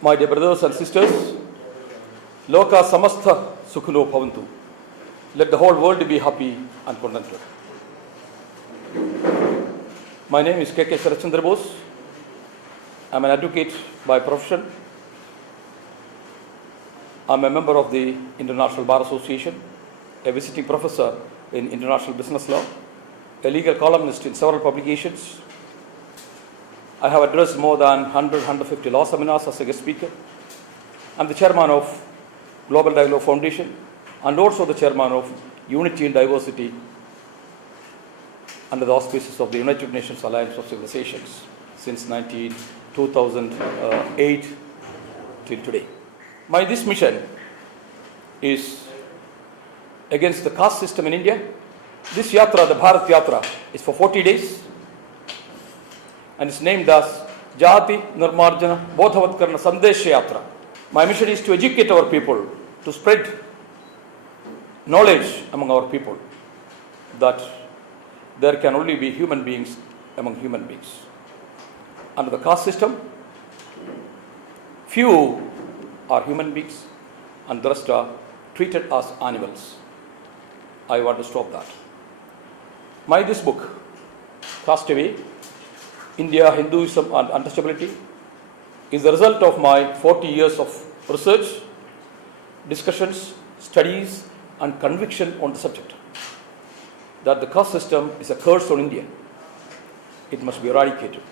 My dear brothers and sisters, Loka Samastha Sukhuno Bhavantu. Let the whole world be happy and contented. My name is K.K. Sharachandra Bose. I am an advocate by profession. I am a member of the International Bar Association, a visiting professor in international business law, a legal columnist in several publications. I have addressed more than 150 law seminars as a guest speaker. I am the chairman of Global Dialogue Foundation and also the chairman of Unity in Diversity under the auspices of the United Nations Alliance of Civilizations since 2008 till today. This mission is against the caste system in India. This yatra, the Bharat Yatra, is for 40 days and is named as Jati Nirmarjana Bodhavatkarana Sandesha Yatra. My mission is to educate our people, to spread knowledge among our people that there can only be human beings among human beings. Under the caste system, few are human beings and the rest are treated as animals. I want to stop that. This book, Cast Away, India, Hinduism and Untouchability, is the result of my 40 years of research, discussions, studies and conviction on the subject. That the caste system is a curse on India. It must be eradicated.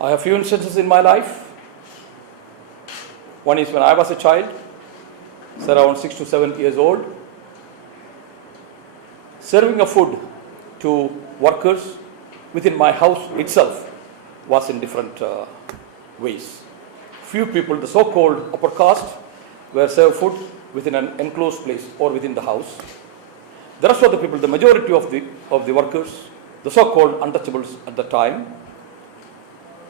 I have few instances in my life. One is when I was a child, around 6 to 7 years old, serving of food to workers within my house itself was in different ways. Few people, the so-called upper caste, were served food within an enclosed place or within the house. The rest of the people, the majority of the workers, the so-called untouchables at the time,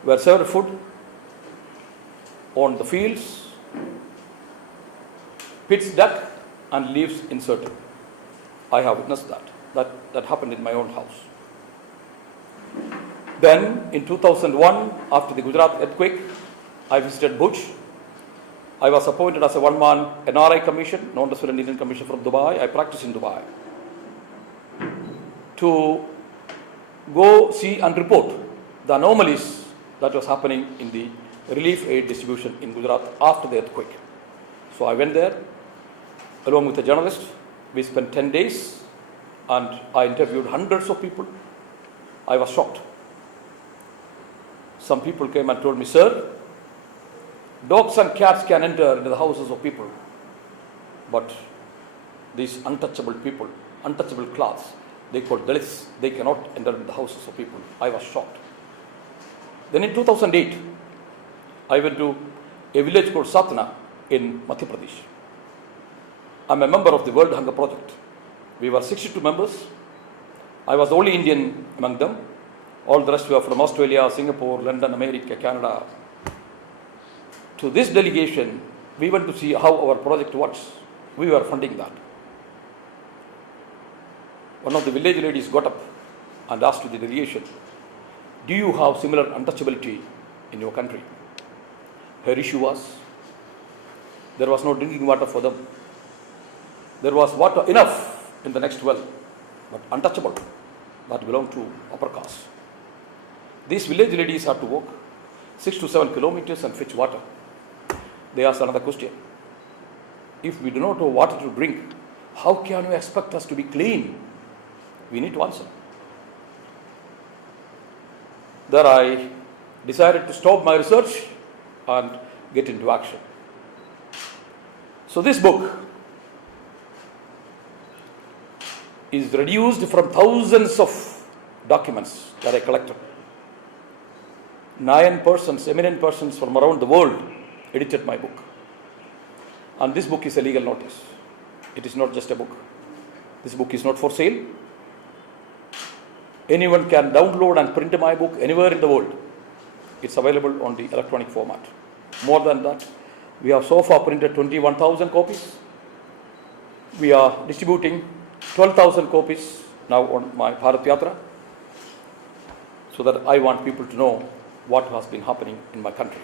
were served food on the fields, pits dug and leaves inserted. I have witnessed that. That happened in my own house. Then in 2001, after the Gujarat earthquake, I visited Bhuj. I was appointed as a one-man NRI commission, non-resident Indian commission from Dubai. I practiced in Dubai. To go see and report the anomalies that was happening in the relief aid distribution in Gujarat after the earthquake. So I went there along with a journalist. We spent 10 days and I interviewed hundreds of people. I was shocked. Some people came and told me, "Sir, dogs and cats can enter into the houses of people, but these untouchable people, untouchable class, they called Dalits, they cannot enter into the houses of people." I was shocked. Then in 2008, I went to a village called Satna in Madhya Pradesh. I am a member of the World Hunger Project. We were 62 members. I was the only Indian among them. All the rest were from Australia, Singapore, London, America, Canada. To this delegation, we went to see how our project works. We were funding that. One of the village ladies got up and asked to the delegation, "Do you have similar untouchability in your country?" Her issue was, there was no drinking water for them. There was water enough in the next well, but untouchable, that belonged to upper caste. These village ladies had to walk 6 to 7 kilometers and fetch water. They asked another question. If we do not have water to drink, how can you expect us to be clean? We need to answer. There I decided to stop my research and get into action. So this book is reduced from thousands of documents that I collected. 9 persons, eminent persons from around the world edited my book. And this book is a legal notice. It is not just a book. This book is not for sale. Anyone can download and print my book anywhere in the world. It's available on the electronic format. More than that, we have so far printed 21,000 copies. We are distributing 12,000 copies now on my Bharat Yatra, so that I want people to know what has been happening in my country.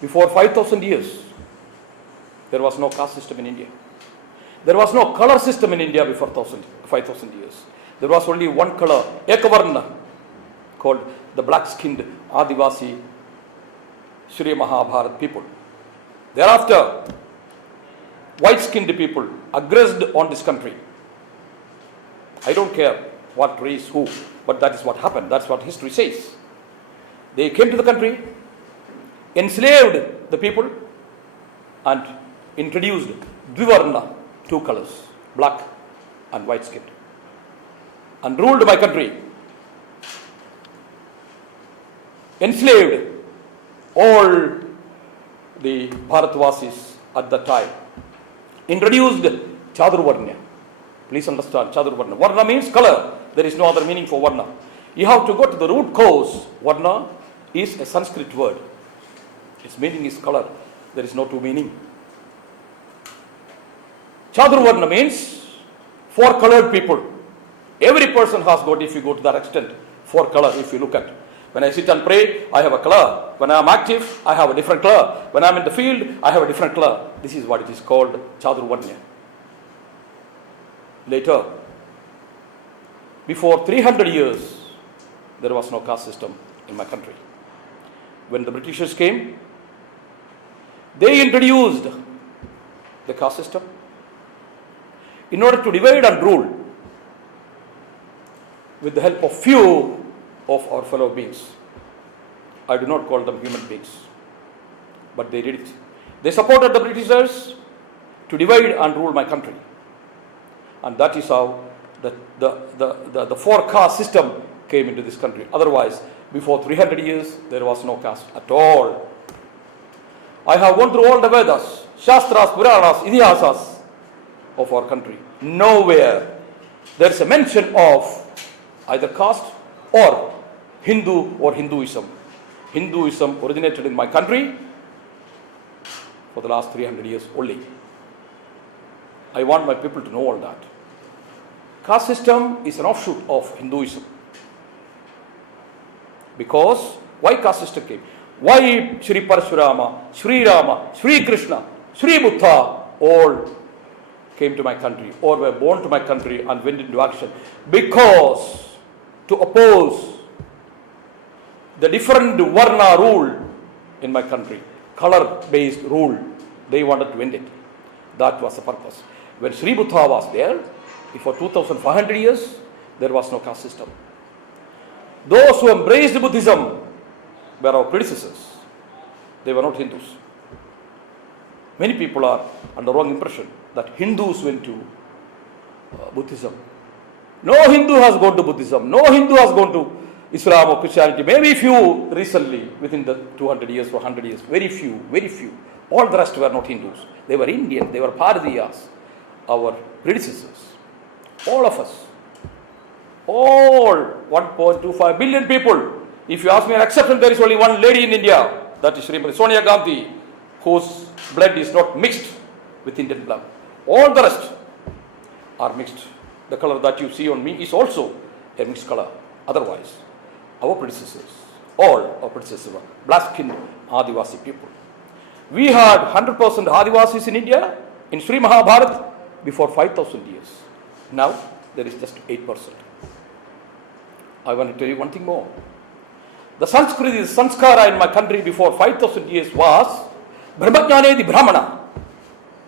Before 5,000 years, there was no caste system in India. There was no color system in India before 5,000 years. There was only one color, Ekavarna, called the black-skinned Adivasi Shri Mahabharat people. Thereafter, white-skinned people aggressed on this country. I don't care what race, who, but that is what happened. That's what history says. They came to the country, enslaved the people, and introduced Dvivarna, two colors, black and white-skinned, and ruled my country. Enslaved all the Bharatvasis at that time. Introduced Chadurvarna. Please understand, Chadurvarna. Varna means color. There is no other meaning for Varna. You have to go to the root cause. Varna is a Sanskrit word. Its meaning is color. There is no two meaning. Chadurvarna means four colored people. Every person has got, if you go to that extent, four color if you look at. When I sit and pray, I have a color. When I am active, I have a different color. When I am in the field, I have a different color. This is what it is called, Chadurvarna. Later, before 300 years, there was no caste system in my country. When the Britishers came, they introduced the caste system in order to divide and rule with the help of few of our fellow beings. I do not call them human beings, but they did it. They supported the Britishers to divide and rule my country. And that is how the four caste system came into this country. Otherwise, before 300 years, there was no caste at all. I have gone through all the Vedas, Shastras, Puranas, Idihasas of our country. Nowhere there is a mention of either caste or Hindu or Hinduism. Hinduism originated in my country for the last 300 years only. I want my people to know all that. Caste system is an offshoot of Hinduism. Because why caste system came? Why Shri Parashurama, Shri Rama, Shri Krishna, Shri Buddha all came to my country or were born to my country and went into action? Because to oppose the different Varna rule in my country, color-based rule, they wanted to end it. That was the purpose. When Sri Buddha was there, for 2500 years, there was no caste system. Those who embraced Buddhism were our predecessors. They were not Hindus. Many people are under wrong impression that Hindus went to Buddhism. No Hindu has gone to Buddhism. No Hindu has gone to Islam or Christianity. Maybe few recently, within the 200 years or 100 years. Very few, very few. All the rest were not Hindus. They were Indian. They were Bharatiyas, our predecessors. All of us. All 1.25 billion people. If you ask me an exception, there is only one lady in India. That is Srimati Sonia Gandhi, whose blood is not mixed with Indian blood. All the rest are mixed. The color that you see on me is also a mixed color. Otherwise, our predecessors, all our predecessors were black-skinned Adivasi people. We had 100% Adivasis in India, in Sri Mahabharat, before 5,000 years. Now, there is just 8%. I want to tell you one thing more. The Sanskrit, the Sanskara in my country before 5,000 years was Brahmajnanedi Brahmana.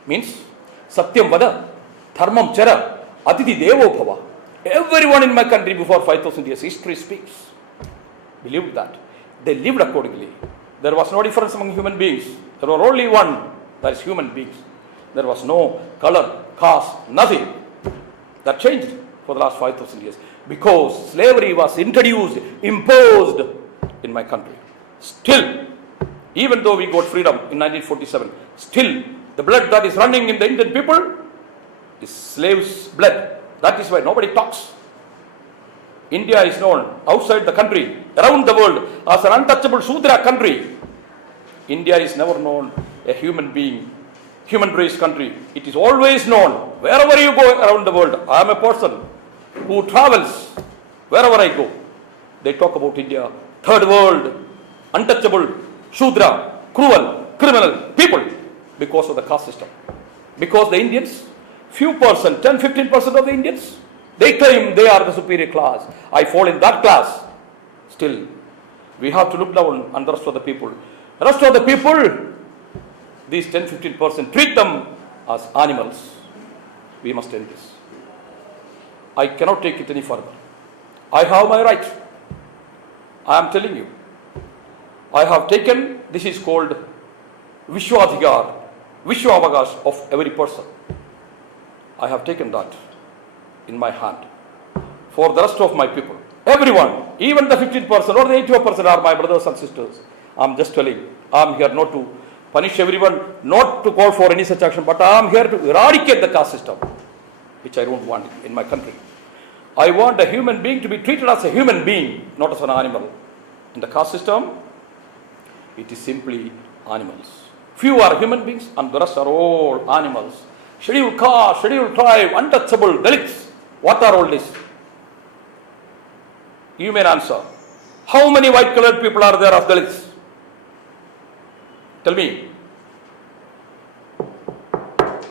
Means, Satyam Vada, Dharmam Chara, Atiti Devo Bhava. Everyone in my country before 5,000 years, history speaks, believed that. They lived accordingly. There was no difference among human beings. There was only one, that is human beings. There was no color, caste, nothing. That changed for the last 5,000 years. Because slavery was introduced, imposed in my country. Still, even though we got freedom in 1947, still the blood that is running in the Indian people is slaves' blood. That is why nobody talks. India is known outside the country, around the world, as an untouchable Shudra country. India is never known a human being, human race country. It is always known, wherever you go around the world. I am a person who travels wherever I go. They talk about India, third world, untouchable, Shudra, cruel, criminal people because of the caste system. Because the Indians, few percent, 10-15% of the Indians, they claim they are the superior class. I fall in that class. Still, we have to look down on the rest of the people. The rest of the people, these 10-15%, treat them as animals. We must end this. I cannot take it any further. I have my right. I am telling you. I have taken, this is called Vishwadhigar, Vishwavagash of every person. I have taken that in my hand for the rest of my people. Everyone, even the 15% or the 80% are my brothers and sisters. I am just telling, I am here not to punish everyone, not to call for any such action, but I am here to eradicate the caste system, which I don't want in my country. I want a human being to be treated as a human being, not as an animal. In the caste system, it is simply animals. Few are human beings and the rest are all animals. Scheduled caste, scheduled tribe, untouchable, Dalits. What are all this? You may answer. How many white colored people are there as Dalits? Tell me.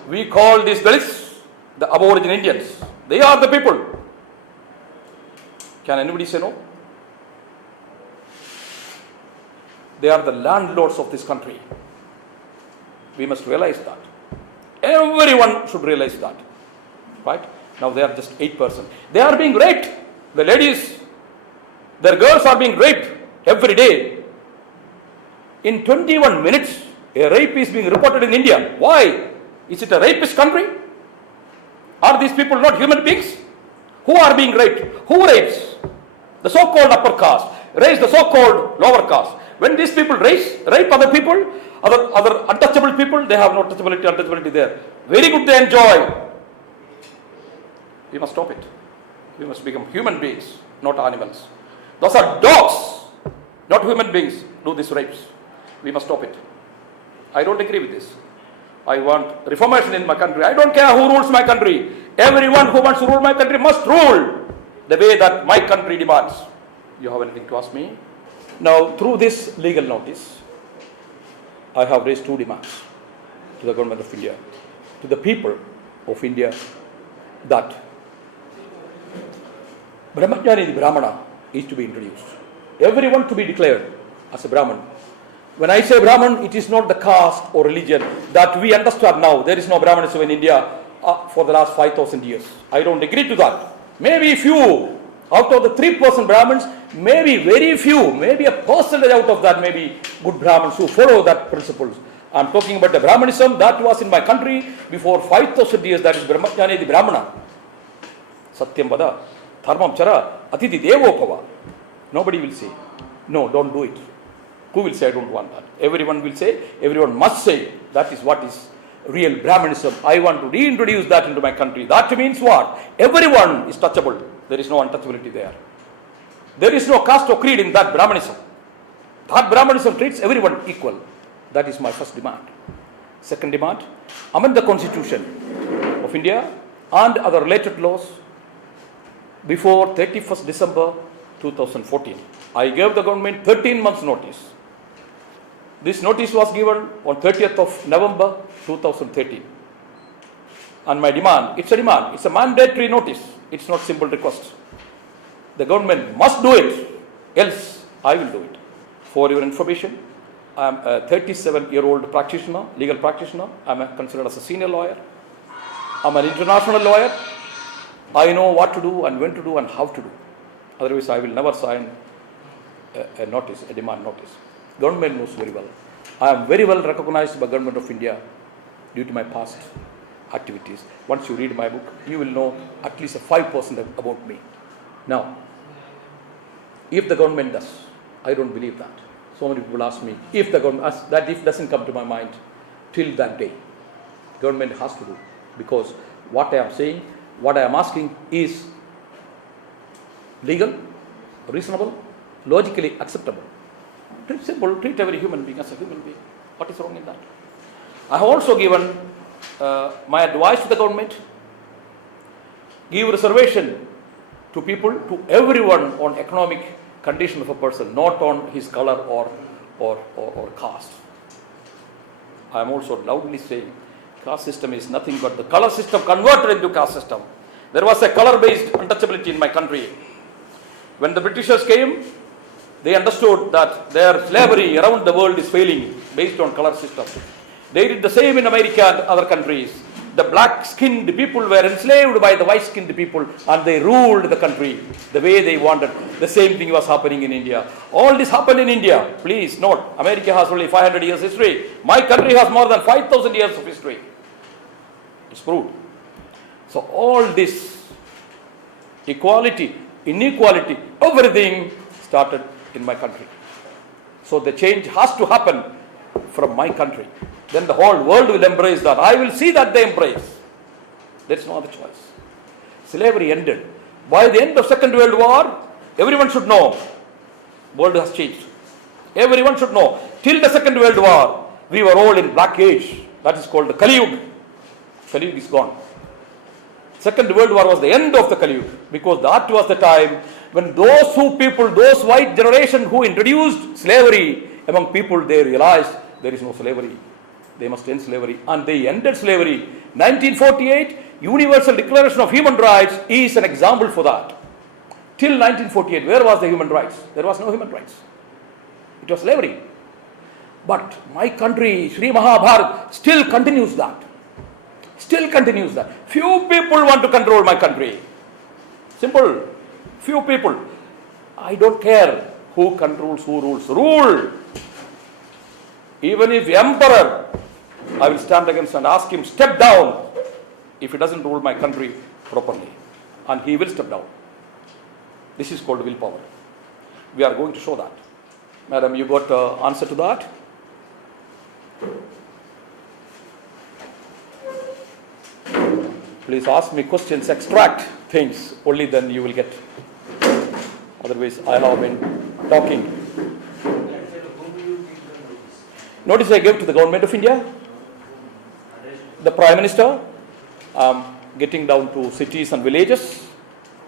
We call these Dalits the Aboriginal Indians. They are the people. Can anybody say no? They are the landlords of this country. We must realize that. Everyone should realize that. Right? Now they are just 8%. They are being raped. The ladies, their girls are being raped every day. In 21 minutes, a rape is being reported in India. Why? Is it a rapist country? Are these people not human beings? Who are being raped? Who rapes? The so-called upper caste raise the so-called lower caste. When these people rape other people, other untouchable people, they have no untouchability there. Very good, they enjoy. We must stop it. We must become human beings, not animals. Those are dogs, not human beings, do these rapes. We must stop it. I don't agree with this. I want reformation in my country. I don't care who rules my country. Everyone who wants to rule my country must rule the way that my country demands. You have anything to ask me? Now, through this legal notice, I have raised two demands to the government of India, to the people of India, that Brahmajnani the Brahmana is to be introduced. Everyone to be declared as a Brahman. When I say Brahman, it is not the caste or religion that we understand now. There is no Brahmanism in India for the last 5,000 years. I don't agree to that. Maybe few, out of the 3% Brahmins, maybe very few, maybe a percentage out of that may be good Brahmins who follow that principles. I am talking about the Brahmanism that was in my country before 5,000 years, that is Brahmajnani the Brahmana. Satyam Vada, Dharmam Chara, Atiti Devopava. Nobody will say, no, don't do it. Who will say, I don't want that? Everyone will say, everyone must say, that is what is real Brahmanism. I want to reintroduce that into my country. That means what? Everyone is touchable. There is no untouchability there. There is no caste or creed in that Brahmanism. That Brahmanism treats everyone equal. That is my first demand. Second demand, amend the Constitution of India and other related laws before 31st December 2014. I gave the government 13 months notice. This notice was given on 30th of November 2013. And my demand, it's a demand, it's a mandatory notice. It's not simple request. The government must do it, else I will do it. For your information, I am a 37-year-old practitioner, legal practitioner. I am considered as a senior lawyer. I am an international lawyer. I know what to do and when to do and how to do. Otherwise, I will never sign a notice, a demand notice. Government knows very well. I am very well recognized by Government of India due to my past activities. Once you read my book, you will know at least a 5% about me. Now, if the government does, I don't believe that. So many people ask me, if the government, that if doesn't come to my mind till that day, government has to do. Because what I am saying, what I am asking is legal, reasonable, logically acceptable. Treat simple, treat every human being as a human being. What is wrong in that? I have also given my advice to the government, give reservation to people, to everyone on economic condition of a person, not on his color or caste. I am also loudly saying caste system is nothing but the color system converted into caste system. There was a color-based untouchability in my country. When the Britishers came, they understood that their slavery around the world is failing based on color system. They did the same in America and other countries. The black-skinned people were enslaved by the white-skinned people and they ruled the country the way they wanted. The same thing was happening in India. All this happened in India. Please note, America has only 500 years history. My country has more than 5,000 years of history. It's proved. So all this equality, inequality, everything started in my country. So the change has to happen from my country. Then the whole world will embrace that. I will see that they embrace. There is no other choice. Slavery ended. By the end of Second World War, everyone should know, world has changed. Everyone should know. Till the Second World War, we were all in black age. That is called the Kali Yuga. Kali Yuga is gone. Second World War was the end of the Kali Yuga, because that was the time when those white generation who introduced slavery among people, they realized there is no slavery. They must end slavery. And they ended slavery. 1948, Universal Declaration of Human Rights is an example for that. Till 1948, where was the human rights? There was no human rights. It was slavery. But my country, Sri Mahabharat, still continues that. Still continues that. Few people want to control my country. Simple. Few people. I don't care who controls, who rules. Rule. Even if emperor, I will stand against and ask him, step down if he doesn't rule my country properly. And he will step down. This is called willpower. We are going to show that. Madam, you got answer to that? Please ask me questions, extract things, only then you will get. Otherwise, I have been talking. Notice I gave to the government of India, the Prime Minister, getting down to cities and villages,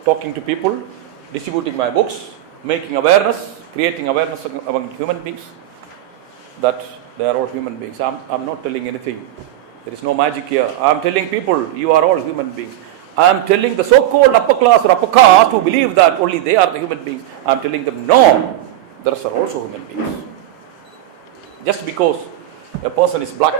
talking to people, distributing my books, making awareness, creating awareness among human beings, that they are all human beings. I'm not telling anything. There is no magic here. I am telling people, you are all human beings. I am telling the so-called upper class or upper caste who believe that only they are the human beings. I am telling them, no, there are also human beings. Just because a person is black,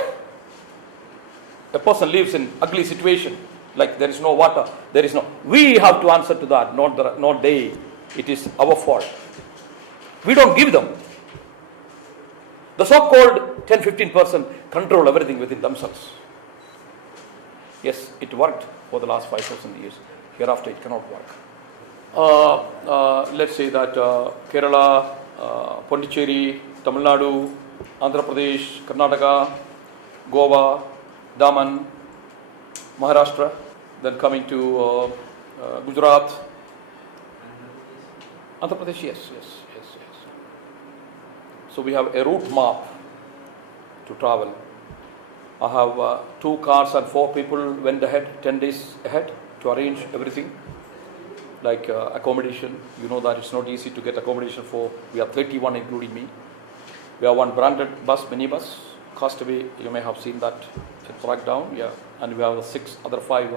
a person lives in ugly situation, like there is no water, there is no. We have to answer to that, not they. It is our fault. We don't give them. The so-called 10-15% control everything within themselves. Yes, it worked for the last 5,000 years. Hereafter, it cannot work. Let's say that Kerala, Pondicherry, Tamil Nadu, Andhra Pradesh, Karnataka, Goa, Daman, Maharashtra, then coming to Gujarat, Andhra Pradesh, yes. So we have a route map to travel. I have 2 cars and 4 people went ahead, 10 days ahead to arrange everything. Like accommodation, you know that it's not easy to get accommodation for, we have 31 including me. We have 1 branded bus, minibus, Castaway, you may have seen that, it broke down, yeah. And we have 5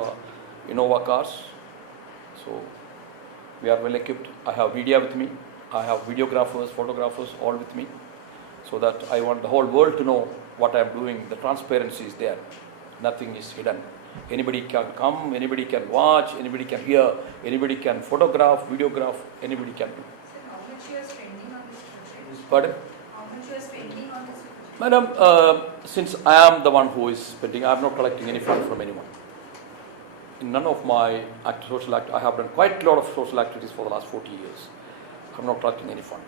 Innova cars. So we are well equipped. I have media with me. I have videographers, photographers, all with me. So that I want the whole world to know what I am doing. The transparency is there. Nothing is hidden. Anybody can come, anybody can watch, anybody can hear, anybody can photograph, videograph, anybody can do. Sir, how much you are spending on this project? Pardon? How much you are spending on this project? Madam, since I am the one who is spending, I am not collecting any fund from anyone. In none of my social activities, I have done quite a lot of social activities for the last 40 years. I am not collecting any fund.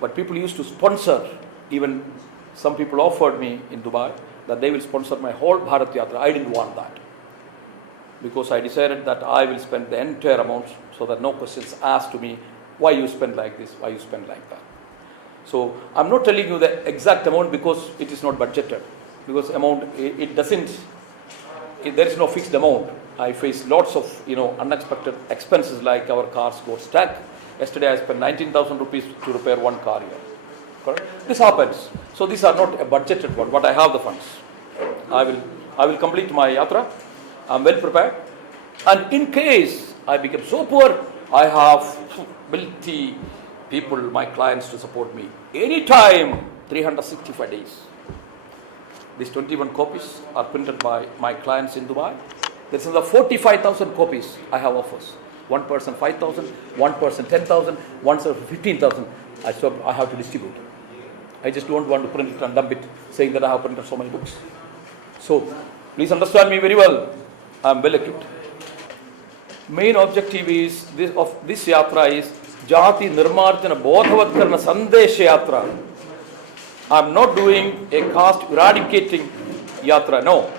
But people used to sponsor, even some people offered me in Dubai that they will sponsor my whole Bharat Yatra. I didn't want that, because I decided that I will spend the entire amount so that no questions asked to me, why you spend like this, why you spend like that. So I'm not telling you the exact amount because it is not budgeted, because amount, it doesn't, there is no fixed amount. I face lots of unexpected expenses, like our cars got stuck, Yesterday I spent 19,000 rupees to repair one car here. Correct? This happens. So these are not a budgeted one, but I have the funds. I will complete my yatra. I am well prepared. And in case I become so poor, I have wealthy people, my clients, to support me. Anytime, 365 days. These 21 copies are printed by my clients in Dubai. There's another 45,000 copies I have offers. One person 5,000, one person 10,000, one person 15,000. I have to distribute. I just don't want to print it and dump it, saying that I have printed so many books. So, please understand me very well. I am well equipped. Main objective is this yatra is Jati Nirmarjana Bodhavatkarana Sandesha Yatra. I am not doing a caste eradicating yatra. No.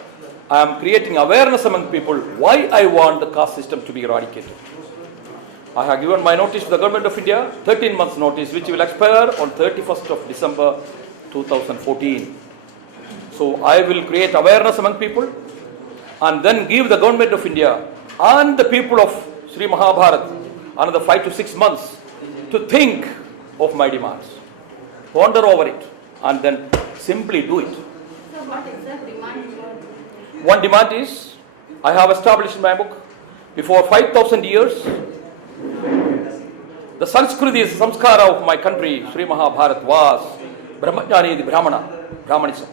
I am creating awareness among people why I want the caste system to be eradicated. I have given my notice to the Government of India, 13 months notice, which will expire on 31st of December 2014. So I will create awareness among people and then give the Government of India and the people of Sri Mahabharat another 5 to 6 months to think of my demands. Ponder over it and then simply do it. So what exact demand you are? One demand is, I have established in my book, before 5,000 years, the Sanskriti, the samskara of my country, Sri Mahabharat, was Brahmajani, the Brahmanism.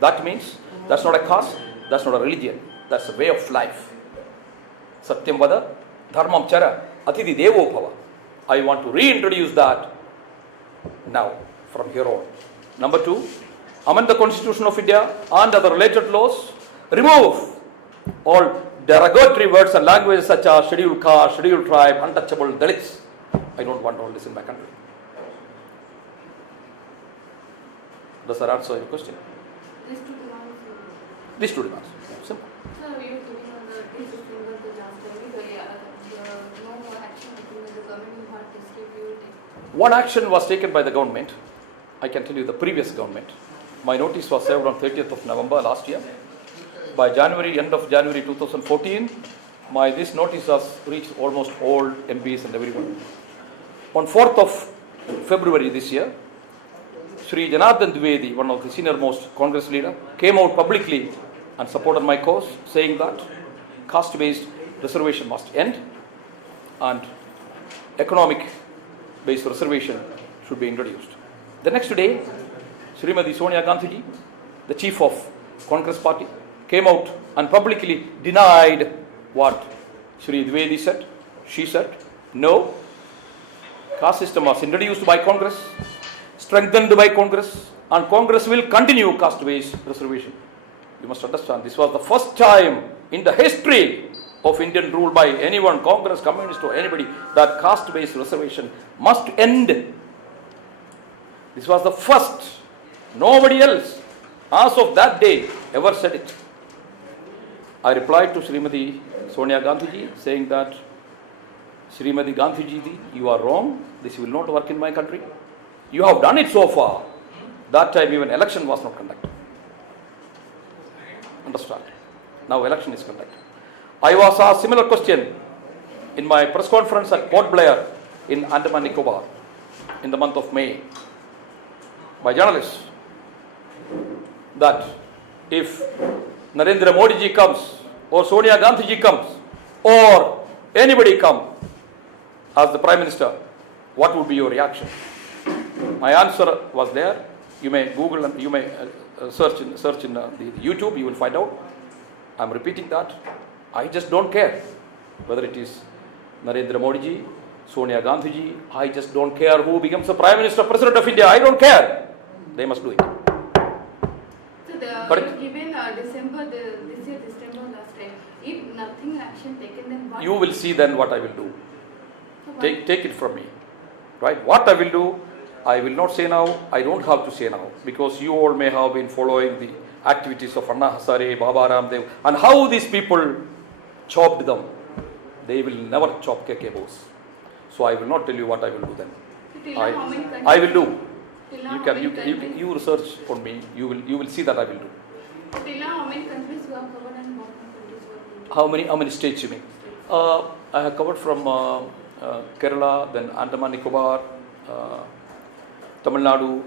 That means, that's not a caste, that's not a religion, that's a way of life. Satyam vada, dharmam chara, atidhi devo bhava. I want to reintroduce that now, from here on. Number 2, amend the Constitution of India and other related laws, remove all derogatory words and languages such as scheduled caste, scheduled tribe, untouchable, Dalits. I don't want all this in my country. Does that answer your question? These two demands. These two demands. Simple. Sir, we are giving on the December to last time. No action taken by the government had distributed. One action was taken by the government. I can tell you the previous government. My notice was served on 30th of November last year. By end of January 2014, this notice has reached almost all MPs and everyone. On 4th of February this year, Sri Janardhan Dwivedi, one of the senior most Congress leader, came out publicly and supported my cause, saying that caste-based reservation must end and economic-based reservation should be introduced. The next day, Srimati Sonia Gandhi, the chief of Congress party, came out and publicly denied what Sri Dwivedi said. She said, no, caste system was introduced by Congress, strengthened by Congress, and Congress will continue caste-based reservation. You must understand, this was the first time in the history of Indian rule by anyone, Congress, Communist or anybody, that caste-based reservation must end. This was the first. Nobody else, as of that day, ever said it. I replied to Srimati Sonia Gandhi saying that, Srimati Gandhi, you are wrong. This will not work in my country. You have done it so far. That time even election was not conducted. Understand? Now election is conducted. I was asked similar question in my press conference at Port Blair in Andaman Nicobar in the month of May by journalists that if Narendra Modi ji comes or Sonia Gandhi ji comes or anybody come as the Prime Minister, what would be your reaction? My answer was there. You may Google and you may search in the YouTube, you will find out. I am repeating that. I just don't care whether it is Narendra Modi ji, Sonia Gandhi ji. I just don't care who becomes the Prime Minister, President of India. I don't care. They must do it. So Correct. given December last time, if nothing action taken, then what? You will see then what I will do. So what? Take it from me. Right? What I will do, I will not say now. I don't have to say now because you all may have been following the activities of Anna Hazare, Baba Ramdev, and how these people chopped them. They will never chop KK So I will not tell you what I will do then. So till now, how many countries? I will do. Till now, how many countries? You research for me. You will see that I will do. So till now, how many countries you have covered and what countries you have been? How many states you mean? I have covered from Kerala, then Andaman Nicobar, Tamil Nadu,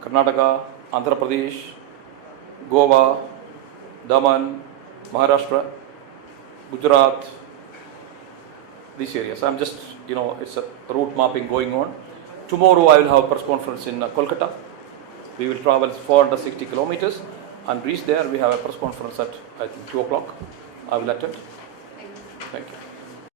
Karnataka, Andhra Pradesh, Goa, Daman, Maharashtra, Gujarat, these areas. I'm just, it's a route mapping going on. Tomorrow I will have a press conference in Kolkata. We will travel 460 kilometers and reach there. We have a press conference at, I think, 2 o'clock. I will attend. Thank you. Thank you.